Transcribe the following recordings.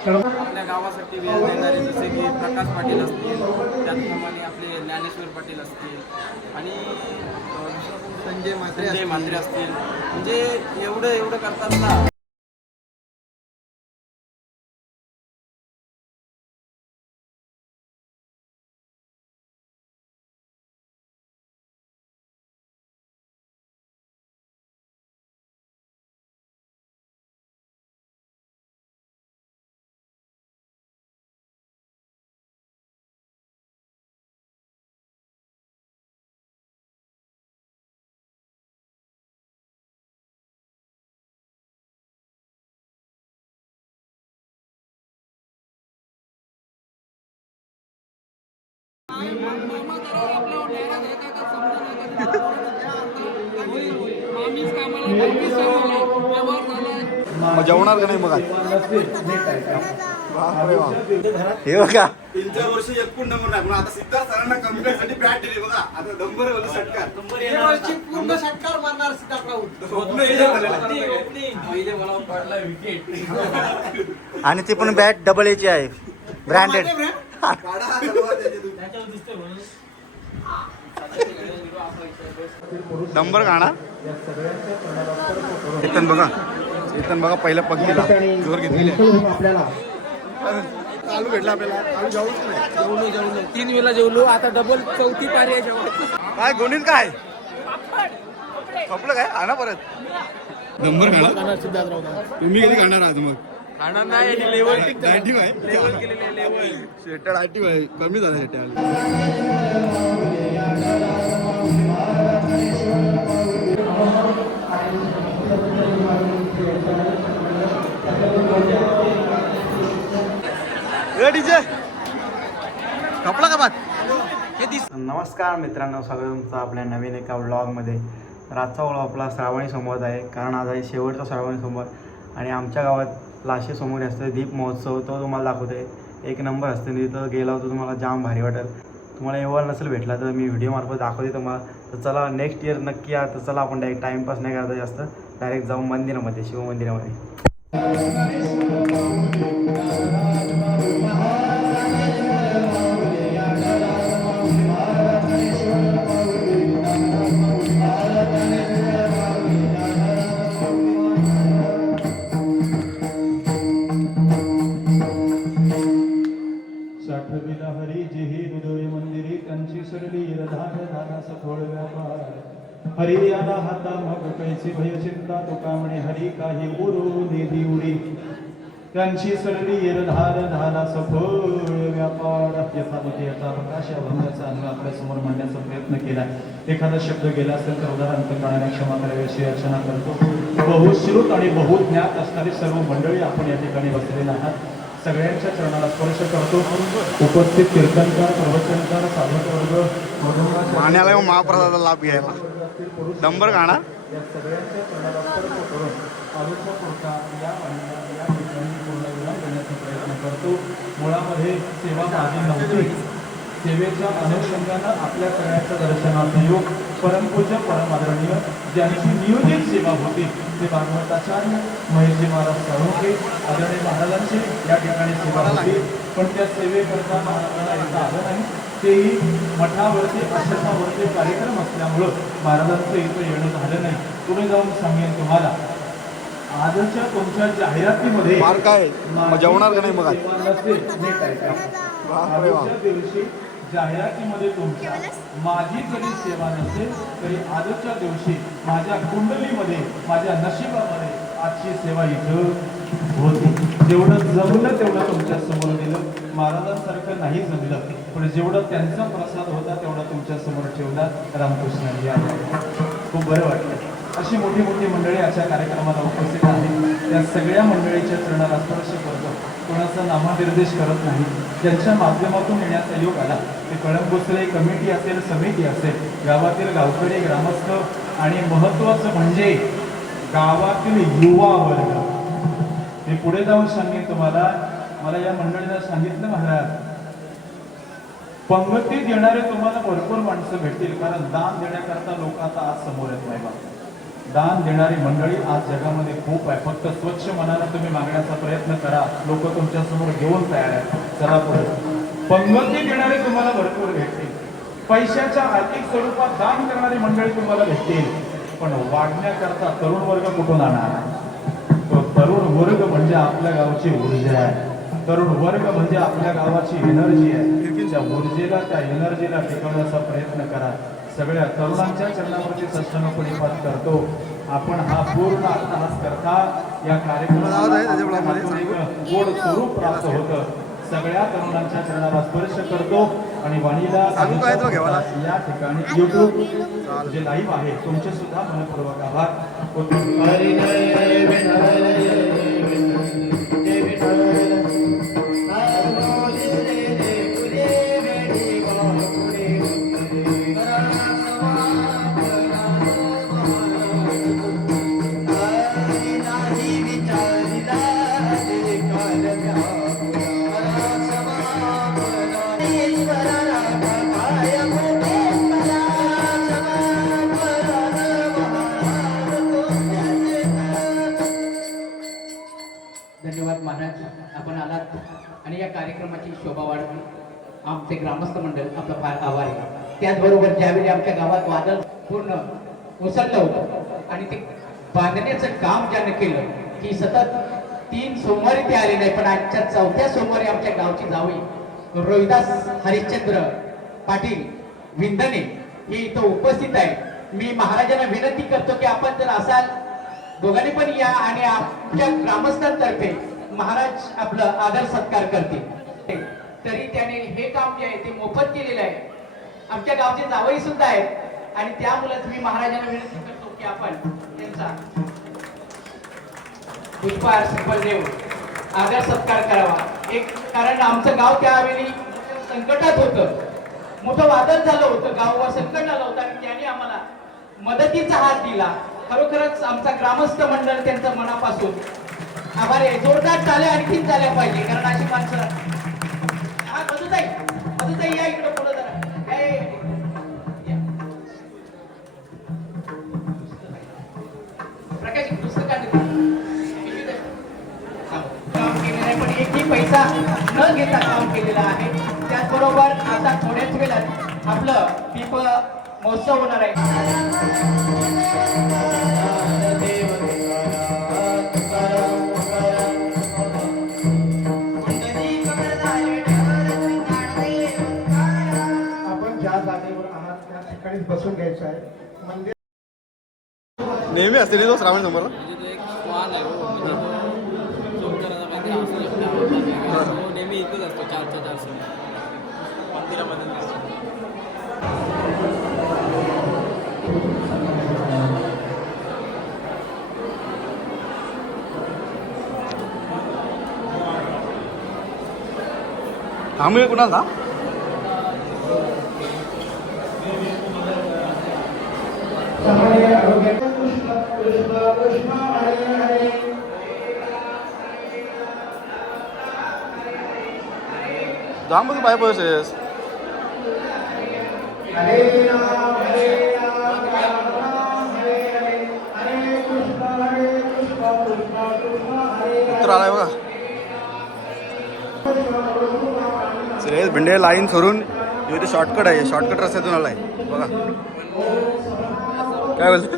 आपल्या गावासाठी वेळ देणारे जसे की प्रकाश पाटील असतील त्याचप्रमाणे आपले ज्ञानेश्वर पाटील असतील आणि संजय म्हात्रे संजय म्हात्रे असतील. म्हणजे एवढं एवढं करतात ना. मग जेवणार का नाही मग. हे बघा. तीन वर्ष एक पण नंबर नाही आता सिद्धार्थ सरांना कंप्लीटसाठी बॅट दिली बघा. आता नंबर वाला षटकार. पूर्ण षटकार मारणार सिद्धार्थ राऊत. स्वप्न झालेलं आहे. पहिले मला पडला विकेट आणि ती पण बॅट डबल एची आहे. ब्रँडेड हा. नंबर काढा. चेतन बघा. चेतन बघा पहिला पग दिला. जोर घेतलेली आहे. चालू भेटला आपल्याला. चालू जाऊच नाही. जेवलो जेवलो तीन वेळा जेवलो. आता डबल चौथी पारी आहे जेवणाची काय गोणीत काय? खपलं काय? आणा परत. नंबर काढा. तुम्ही कधी काढणार आहात मग? खाणार नाही लेवल आहे. लेवल केलेले लेवल शेटर ऍक्टिव्ह आहे. कमी झाला शेटर डीजे कपला का बात हे नमस्कार मित्रांनो तुमचं आपल्या नवीन एका व्लॉगमध्ये रातचा व्लॉग आपला श्रावणी समोर आहे. कारण आज आहे शेवटचा श्रावणी समोर आणि आमच्या गावात लाशे समोर असते दीप महोत्सव तो तुम्हाला दाखवते. एक नंबर असते तिथं गेला होतो तुम्हाला जाम भारी वाटेल. तुम्हाला एवढा नसेल भेटला तर मी व्हिडिओमार्फत दाखवते तुम्हाला. तर चला नेक्स्ट इयर नक्की या तर चला आपण डायरेक्ट टाईमपास नाही करता जास्त. डायरेक्ट जाऊन मंदिरामध्ये शिवमंदिरामध्ये. त्यांची सरली रधान धाना व्यापार. हरी आला हाता मग कैसी भय चिंता तुका म्हणे हरी काही उरू निधी उडी. त्यांची सरली रधार धाना सफोळ व्यापार. यथामती याचा प्रकाश या भंगाचा अनुभव आपल्यासमोर मांडण्याचा प्रयत्न केला. एखादा शब्द गेला असेल तर उदाहरण करणाऱ्या क्षमा करावी अशी अर्चना करतो. बहुश्रुत आणि बहुज्ञात असणारी सर्व मंडळी आपण या ठिकाणी बसलेला आहात. सगळ्यांच्या चरणाला स्पर्श करतो. उपस्थित कीर्तनकार प्रवचनकार साधक वर्ग माण्याला येऊन महाप्रसादाचा लाभ घ्यायला. नंबर काढा. या सगळ्यांच्या चरणाला स्पर्श करून आरोग्य या ठिकाणी देण्याचा प्रयत्न करतो. मुळामध्ये सेवा माझी नव्हती. सेवेच्या अनुषंगानं आपल्या सगळ्यांच्या दर्शनार्थ योग परमपूज्य परमादरणीय ज्यांची नियोजित सेवा होती ते भागवताचार्य महेशजी महाराज साळुंके आदरणीय महाराजांची या ठिकाणी सेवा होती. पण त्या सेवेकरता महाराजांना येता आलं नाही. तेही मठावरती आश्रमावरती कार्यक्रम असल्यामुळं महाराजांचं इथं येणं झालं नाही. पुढे जाऊन सांगेन तुम्हाला. आजच्या तुमच्या जाहिरातीमध्ये जेवणार का नाही मग. आजच्या दिवशी जाहिरातीमध्ये तुमच्या माझी जरी सेवा नसेल तरी आजच्या दिवशी माझ्या कुंडलीमध्ये माझ्या नशिबामध्ये आजची सेवा इथं होती जेवढं जमलं तेवढं तुमच्यासमोर दिलं. महाराजांसारखं नाही जमलं पण जेवढं त्यांचा प्रसाद होता तेवढा तुमच्यासमोर ठेवला रामकृष्णांनी या खूप बरं वाटलं. अशी मोठी मोठी मंडळी अशा कार्यक्रमाला उपस्थित आहेत. त्या सगळ्या मंडळीच्या चरणाला स्पर्श करतो. कोणाचा नामनिर्देश करत नाही. ज्यांच्या माध्यमातून येण्याचा योग आला ते कळंबोसले कमिटी असेल समिती असेल गावातील गावकरी ग्रामस्थ आणि महत्त्वाचं म्हणजे गावातील युवा वर्ग. मी पुढे जाऊन सांगेन तुम्हाला. मला या मंडळीला सांगितलं महाराज पंगती देणारे तुम्हाला भरपूर माणसं भेटतील कारण दान देण्याकरता लोक आता आज समोर येत नाही बाबा दान देणारी मंडळी आज जगामध्ये खूप आहे. फक्त स्वच्छ मनाने तुम्ही मागण्याचा प्रयत्न करा. लोक तुमच्यासमोर घेऊन तयार आहेत. चला पुढे. पंगती देणारे तुम्हाला भरपूर भेटतील. पैशाच्या आर्थिक स्वरूपात दान करणारी मंडळी तुम्हाला भेटतील. पण वाढण्याकरता तरुण वर्ग कुठून आणणार? तरुण वर्ग म्हणजे आपल्या गावची ऊर्जा आहे. तरुण वर्ग म्हणजे आपल्या गावाची एनर्जी आहे. त्या ऊर्जेला त्या एनर्जीला टिकवण्याचा प्रयत्न करा. सगळ्या तरुणांच्या चरणावरती सष्टमपणीपात करतो. आपण हा पूर्ण अट्टहास करता. या? कार्यक्रमाला गोड स्वरूप प्राप्त होतं. सगळ्या तरुणांच्या चरणाला स्पर्श करतो आणि वाणीला? या ठिकाणी युट्यूब जे लाईव्ह आहे तुमचे सुद्धा मनपूर्वक आभार. होतो. हरी जय हरी शोभा वाढली आमचे ग्रामस्थ मंडळ आपलं फार आभारी. आहे. त्याचबरोबर ज्यावेळी आमच्या गावात वादळ पूर्ण ओसरलं होतं आणि ते बांधण्याचं काम ज्यानं केलं की सतत तीन सोमवारी ते आले नाही पण आजच्या चौथ्या सोमवारी आमच्या गावची जावई रोहिदास हरिश्चंद्र पाटील विंदने हे इथं उपस्थित आहे मी महाराजांना विनंती करतो की आपण जर असाल दोघांनी पण या आणि आपल्या ग्रामस्थांतर्फे महाराज आपलं आदर सत्कार करतील. तरी त्याने हे काम जे आहे ते मोफत केलेलं आहे. आमच्या गावचे जावई सुद्धा आहेत. आणि त्यामुळेच मी महाराजांना विनंती करतो की आपण त्यांचा पुष्पहार श्रीफळ देऊन आदर सत्कार करावा. एक कारण आमचं गाव त्यावेळी संकटात होतं. मोठं वादळ झालं होतं. गावावर संकट आलं होतं आणि त्याने आम्हाला मदतीचा हात दिला. खरोखरच आमचा ग्रामस्थ मंडळ त्यांचं मनापासून आभार आहे. जोरदार टाळ्या आणखीच झाल्या पाहिजे कारण अशी माणसं पैसा न घेता काम केलेलं आहे. त्याचबरोबर आता थोड्याच वेळात आपलं दीप महोत्सव होणार आहे. आपण ज्या जागेवर आहात त्या ठिकाणीच बसून घ्यायचं आहे. मंदिर नेहमी असते तो श्रावण नंबर म्हणजे तो एक वाहन आहे हो म्हणजे तो शंकराचा काहीतरी असं आपल्या आवडता तो नेहमी इथंच असतो चारच्या चार सण मंदिरामध्ये नसतो. आम्ही कुणाला पाय पळसेस उत्तर आलाय बघा. श्रेयस भिंडे लाईन सोडून इथे शॉर्टकट आहे शॉर्टकट रस्त्यातून आलाय. बघा. काय बोलतो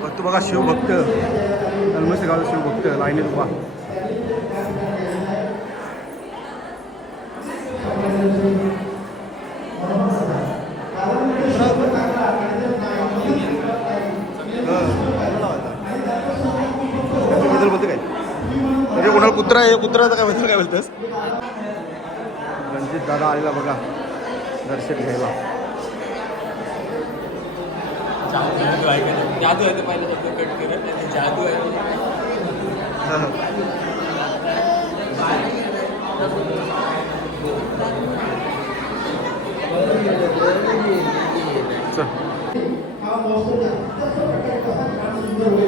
भक्त बघा शिवभक्त कलमसे गावचा शिवभक्त लाईनीत उभा. त्याच्याबद्दल बोलतो काय म्हणजे कोणाला कुत्रा आहे? कुत्राचं काय बद्दल काय बोलतोस? दादा आलेला बघा. दर्शन घ्यायला. जादू आहे का नाही? जादू आहे ते पहिला शब्द कट करत आणि जादू आहे. हा.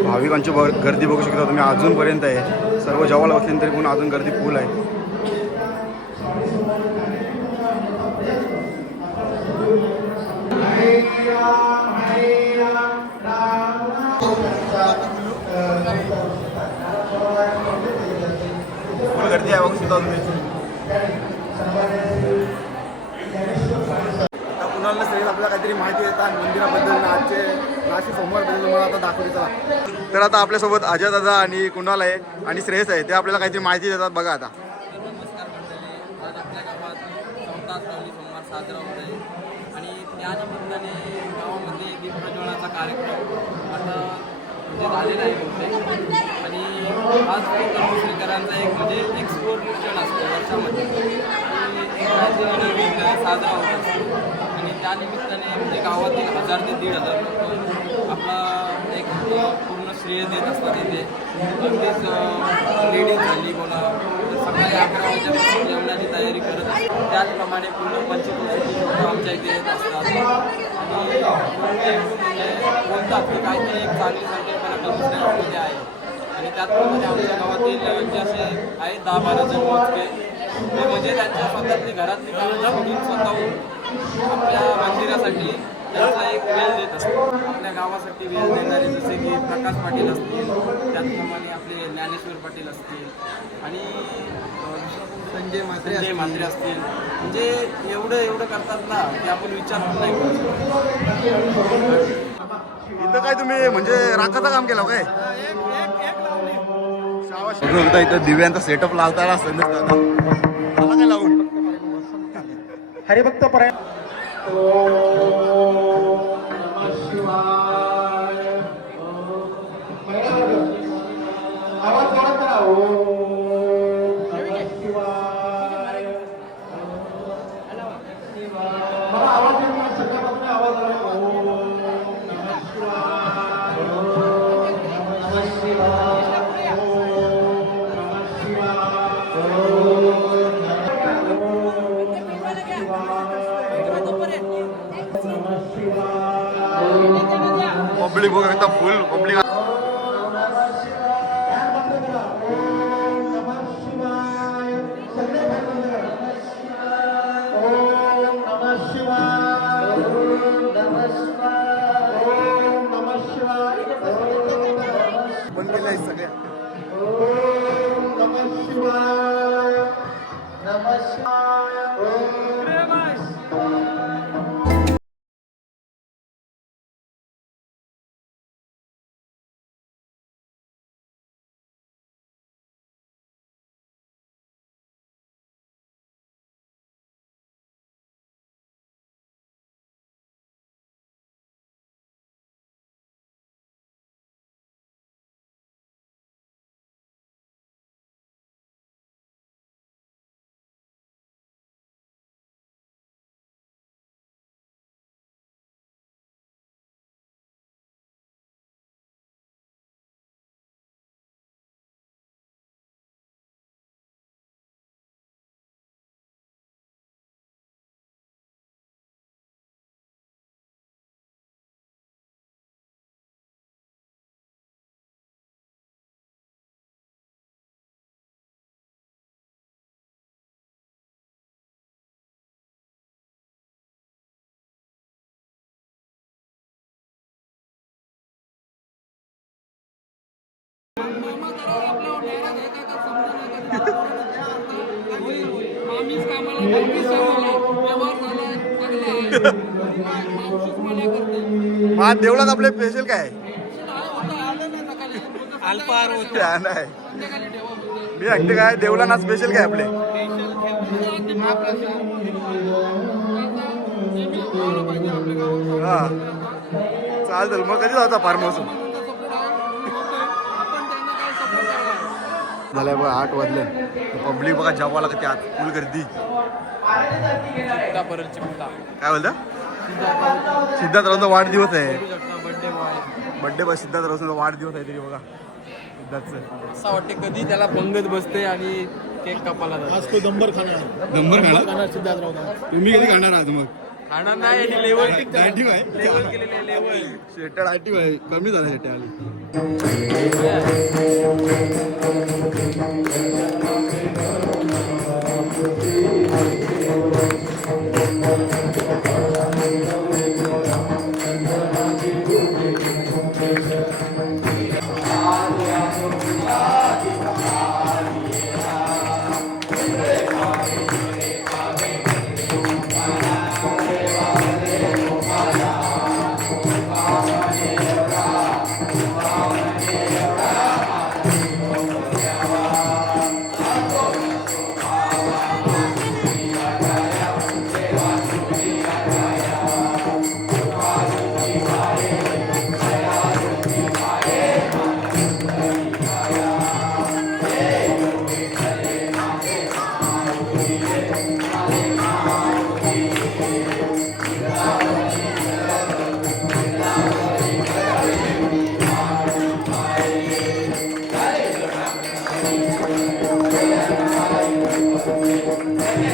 भाविकांची गर्दी बघू शकता तुम्ही. अजूनपर्यंत आहे. सर्व जेवायला बसले तरी पण अजून गर्दी फुल आहे. आता कुणाला सगळे आपल्याला काहीतरी माहिती देतात मंदिराबद्दल आजचे नाशिक सोमवारबद्दल तुम्हाला आता दाखवली तर आता आपल्यासोबत अजय दादा आणि कुणाल आहे आणि श्रेयस आहे. ते आपल्याला काहीतरी माहिती देतात. बघा आता. साजरा होत आहे. आणि त्या गावामध्ये दीपप्रज्वलनाचा कार्यक्रम आता म्हणजे झालेला आहे आज तो एक म्हणजे एक्सप्लोरेशन असतो वर्षामध्ये. आणि नवीन साजरा होत असतो. आणि त्यानिमित्ताने म्हणजे गावातील हजार ते दीड हजार लोक आपला एक म्हणजे पूर्ण श्रेय देत असतात इथे अगदीच लेडीज झाली बोला सकाळी अकरा वाजेपासून जेवणाची तयारी करत असतात. त्याचप्रमाणे पूर्ण पंचक्रोशीची आमच्या इथे येत असतात. आणि कोणते म्हणजे बोलतात की काहीतरी एक चांगली संकल्पना करून आहे. आणि त्याचप्रमाणे आमच्या गावातील जे असे आहेत दहा बारा जण मोजके. ते म्हणजे त्यांच्या स्वतःतली घरातली कामं सोडून स्वतःहून आपल्या मंदिरासाठी त्यांचा एक वेळ देत असतो. आपल्या गावासाठी वेळ देणारे जसे की प्रकाश पाटील असतील त्याचप्रमाणे आपले ज्ञानेश्वर पाटील असतील आणि संजय म्हात्रे संजय म्हात्रे असतील. म्हणजे एवढं एवढं करतात ना की आपण विचार नाही करू. इथं काय तुम्ही म्हणजे राखाचं काम केलं काय? शाबास. बघू शकता इथं दिव्यांचा सेटअप लावताना मला काय लावून? हरिभक्त परायण. पब्लिक बघू शकता फुल पब्लिक बंद मग देवळात आपले स्पेशल काय त्या नाही मी सांगते काय देवला ना स्पेशल काय आपले? हा चालतं मग कधी जाता फार्म हाऊस झालंय बघा आठ वाजले. पब्लिक बघा जेवायला किती आत फुल गर्दी. काय बोलता? सिद्धार्थरावचा वाढदिवस आहे. बड्डे बस सिद्धार्थरावचा वाढदिवस आहे तरी बघा. सिद्धार्थचं. असं वाटते कधी त्याला पंगत बसते आणि केक कापायला जाते. नंबर खाणार. तुम्ही कधी खाणार आहात मग? खाणार नाही लेवल डायटिंग आहे? लेवल केलेली आहे लेवल शेट्या डायटिंग आहे. कमी झालं शेट्या आली. Yeah.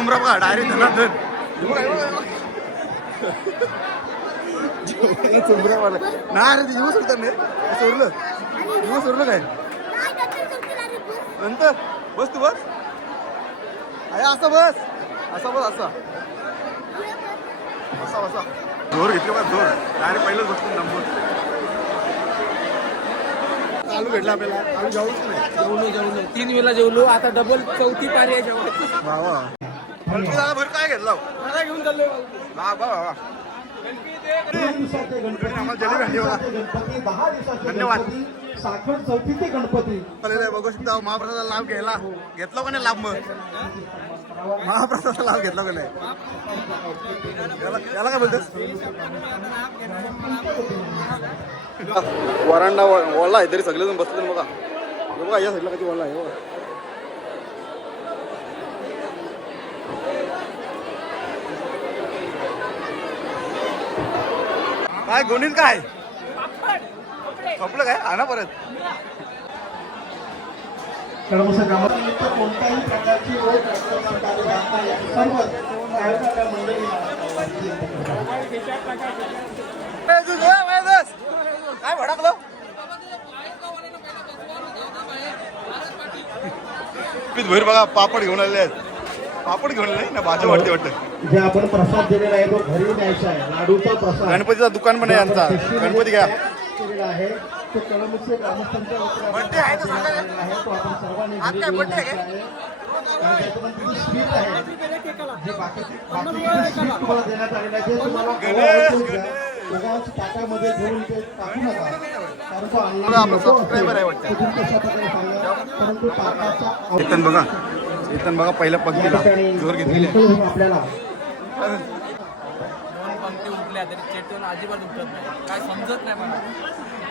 तुमरा बघा डायरेक्ट धनाधन तुमरा वाला नाही अरे येऊ सोडतात नाही सोडलं येऊ सोडलं काय? नंतर? बस तू बस. अरे असं बस. असा बस असा. असा बसा. जोर घेतले बस जोर. डायरेक्ट पहिलंच बसतो नंबर. चालू भेटला आपल्याला. चालू जाऊच नाही. जेवलो जेवलो तीन वेळा जेवलो आता डबल चौथी पारी आहे जेवण. बाबा भर काय घेतला? मला घेऊन चाललोय हा बा धन्यवाद. साखर गणपती बघू. शकता महाप्रसादाचा लाभ घ्यायला घेतला का नाही लाभ मग? महाप्रसादाचा लाभ घेतला का नाही? याला काय बोलतेस? वरांडा वळला आहे तरी सगळेजण बसले बघा. हे बघा या साईडला कधी वळला आहे हे बघा. काय गोणीन काय? खपलं काय? आणा परत. कोणत्याही प्रकारची सर्व काय भडकलो? भैर बघा पापड घेऊन आलेले आहेत. पापड घेऊन आले ना भाजी वाटते वाटतं. जे आपण प्रसाद दिलेला आहे तो घरी न्यायचा आहे. लाडूचा प्रसाद. गणपतीचं दुकान पण आहे यांचा गणपती घ्या. केलेला आहे. तो कळमुचे ग्रामस्थांच्या वतीने बड्डे आहे तो आपण सर्वांनी घरी घेऊन बड्डे आहे? जायचा आहे. आणि त्याच्यानंतर जी स्वीट आहे जे बाकीची बाकीची स्वीट तुम्हाला देण्यात आलेलं आहे जे तुम्हाला हवं आहे ते घ्या. उगाच ताटामध्ये घेऊन ते टाकू नका. कारण तो बघा, नको तुम्ही कशा प्रकारे सांगा परंतु ताटाचा इथं बघा. इथं बघा पहिल्या पंक्तीला जोर घेतलेली आहे. आपल्याला दोन पंक्ती उठल्या तरी चेतन अजिबात उठत नाही. काय समजत नाही मला.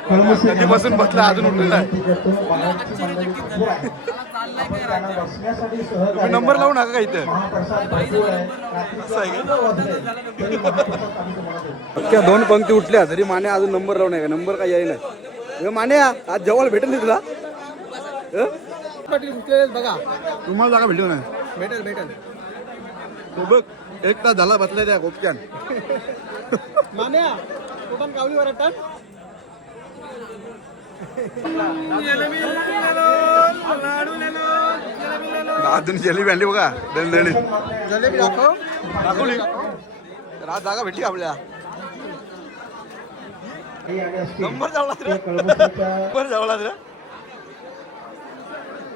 कळमसी कधीपासून बसला, अजून उठलेला आहे. आहे. चाललाय काय राज्य नंबर. लावू नका का इथं? आहे आहे दोन पंक्ती उठल्या तरी माने अजून नंबर लावून आहे नंबर काय येईल हे माने आज जवळ भेटेल नाही तुला? बघा तुम्हाला जागा भेटू ना भेटेल भेटेल. तो बघ. एक तास झाला बसलाय त्या गोपक्यान. मान्या अजून जलेबी आणली बघा दणदणीत जलेबी दाखव. दाखवली. तर आज जागा भेटली आपल्या. नंबर जावला नंबर जावला रे.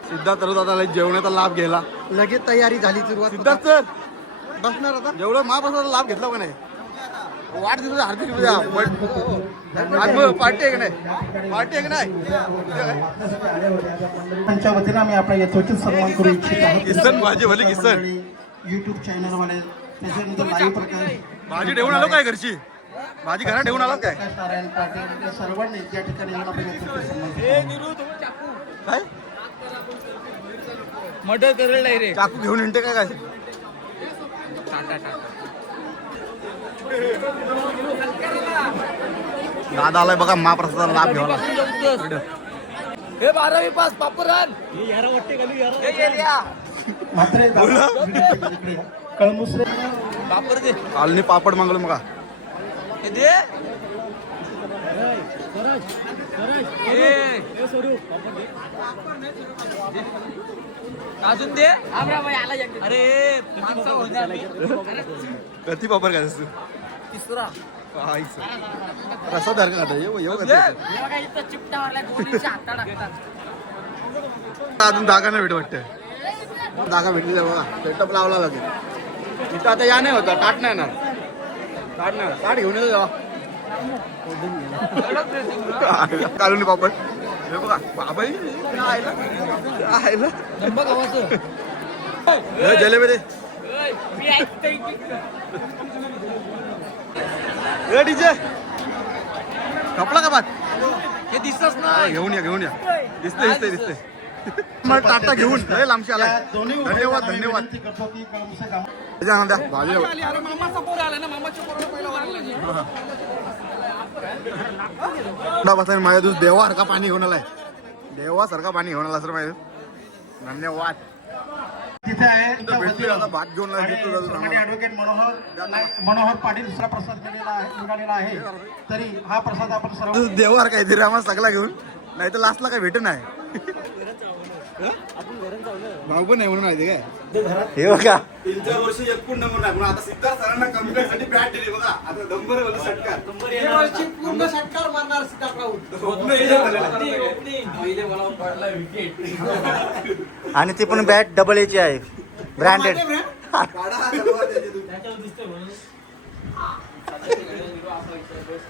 सिद्धार्थ दादाला जेवणाचा लाभ घ्यायला लगेच तयारी झाली सुरुवात सिद्धार्थ सर. बसणार आता? जेवढं महाप्रसादाचा लाभ घेतला का नाही? वाट दिवस हार्दिक उद्या पार्टी आहे का नाही? पार्टी आहे का नाही? त्यांच्या वतीनं आम्ही आपला यथोचित सन्मान करू इच्छित आहोत. किसन भाजी भले किसन. युट्यूब चॅनलवाले त्याच्यानंतर लाईव्ह प्रकाश भाजी ठेवून आलो काय घरची? भाजी घरात ठेवून आलात काय? नारायण पाटील सर्वांनी या ठिकाणी येऊन आपला यथोचित सन्मान करू. काय? मर्डर करेल नाही रे चाकू घेऊन हिंडते काय काय? दादा आलाय बघा महाप्रसादाचा लाभ घ्यावा हे बारावी पास पापुरान कळमुसरे. पापर दे. आलनी पापड मागलो मग हे दे. ए. अजून दे. अरे माणसं होणार. कधी पापड काय असतो तिसरा. प्रसाद हरकत आता येऊ येऊ का अजून जागा नाही भेट वाटतं. जागा भेटली बघा सेटअप लावला लागेल. इथं आता या नाही होता ताट नाही ना. ताट नाही ताट घेऊन येतो कालून पापड. हे बघा बाबा आयला. आयला हे जलेबी दे. डीजे. कपला का बात हे दिसतच नाही. घेऊन या घेऊन या. दिसते दिसते दिसते मग टाटा घेऊन. लय लांबशी दोन्ही धन्यवाद धन्यवाद. भाजी आली, मामाचा पोर आला ना मामाच्या पोराला पहिला वाढला बसा माझ्या दिवस देवासारखा पाणी घेऊन आलाय. देवासारखा पाणी घेऊन आला सर माझ्या धन्यवाद. तिथे आहे. भात घेऊन मनोहर मनोहर पाटील दुसरा प्रसाद केलेला आहे निघालेला आहे. तरी हा प्रसाद आपण सर्व देवार काहीतरी आम्हाला सगळा घेऊन नाही तर लास्टला काय भेट नाही. बरोबर नाही म्हणून माहिती काय? हे बघा. तीन चार वर्ष एक पूर्ण म्हणून आहे आता सिद्धार्थ सरांना कम्प्युटरसाठी बॅट दिली बघा. आता गंभीर वाला षटकार पूर्ण षटकार मारणार सिद्धार्थ राऊत. आणि ती पण बॅट डबल एची आहे. ब्रँडेड